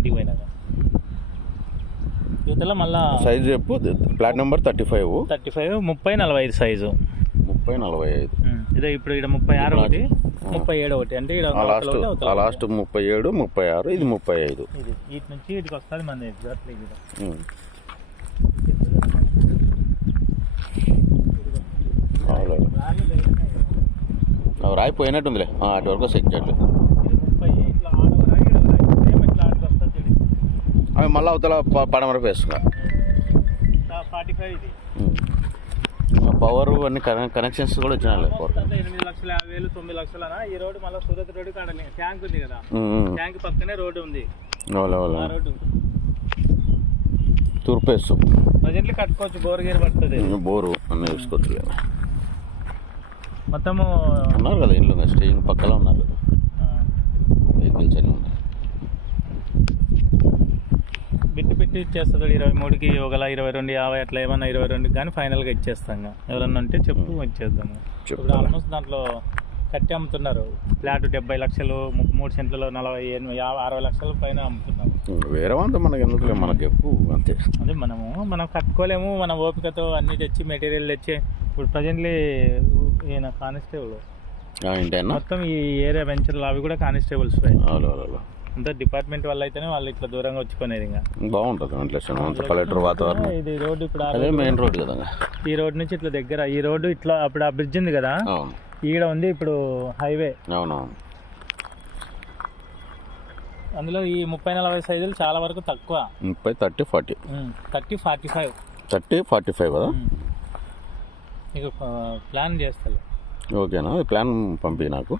ఇంటికి పోయినాక. యువతల మళ్ళీ సైజు చెప్పు. Plot number 35. 35, 30, 45 సైజు. 30, 45. ఇదే ఇప్పుడు ఇక్కడ 36 ఒకటి, 37 ఒకటి. అంటే లాస్ట్ 37, 36, ఇది 35. ఇది వీటి నుంచి వీటికి వస్తుంది మన ఎగ్జాక్ట్లీ. రాయి పోయినట్టుందిలే అటు వరకు సెక్చర్లు. అవి మళ్ళీ అవతల పడమర వేస్తున్నా. 45 ఇది. పవర్ అన్ని కనెక్షన్స్ కూడా వచ్చినాయి. 8,50,000, 9 లక్షల. ఈ రోడ్డు మళ్ళీ సూరత్ రోడ్డు కాడ ట్యాంక్ ఉంది కదా, ట్యాంక్ పక్కనే రోడ్డు ఉంది. రోడ్డు తూర్పేస్తు ప్రజెంట్లీ కట్టుకోవచ్చు. బోర్ గేర్ పడుతుంది. బోరు అన్నీ చూసుకోవచ్చు కదా. మొత్తము ఉన్నారు కదా ఇంట్లో స్టేయింగ్ పక్కన ఉన్నారు కదా వెహికల్స్ అన్నీ ఉన్నాయి. బిట్టి ఇచ్చేస్తుంది 23కి, ఒకలా 22, 50 అట్లా ఏమన్నా 22 కానీ ఫైనల్గా ఇచ్చేస్తాం. ఎవరన్నా ఉంటే చెప్పు ఇచ్చేద్దాము. ఇప్పుడు ఆల్మోస్ట్ దాంట్లో కట్టి అమ్ముతున్నారు. ఫ్లాట్ 70 లక్షలు, 3 సెంట్లలో 40, 60 లక్షల పైన అమ్ముతున్నారు. వేరే అంతా మనకి ఎందుకు, మనకి చెప్పు అంతే. అదే మనం కట్టుకోలేము. మన ఓపికతో అన్ని తెచ్చి మెటీరియల్ తెచ్చి. ఇప్పుడు ప్రజెంట్లీ ఈయన కానిస్టేబుల్ మొత్తం ఈ ఏరియా వెంచర్లు అవి కూడా కానిస్టేబుల్స్ అంతా డిపార్ట్మెంట్ వల్ల అయితేనే వాళ్ళు ఇట్లా దూరంగా వచ్చుకునేది. ఇంకా బాగుంటుంది పల్లెటూరు వాతావరణం. ఇది రోడ్డు ఇప్పుడు అదే మెయిన్ రోడ్ కదా. ఈ రోడ్ నుంచి ఇట్లా దగ్గర, ఈ రోడ్డు ఇట్లా అప్పుడు ఆ బ్రిడ్జ్ ఉంది కదా, ఈడ ఉంది ఇప్పుడు హైవే. అవునవును. అందులో ఈ 30-40 సైజులు చాలా వరకు తక్కువ. 30, 30, 40. 30, 45. 30, 45 కదా. నీకు ప్లాన్ చేస్తా. ఓకేనా, ప్లాన్ పంపి నాకు.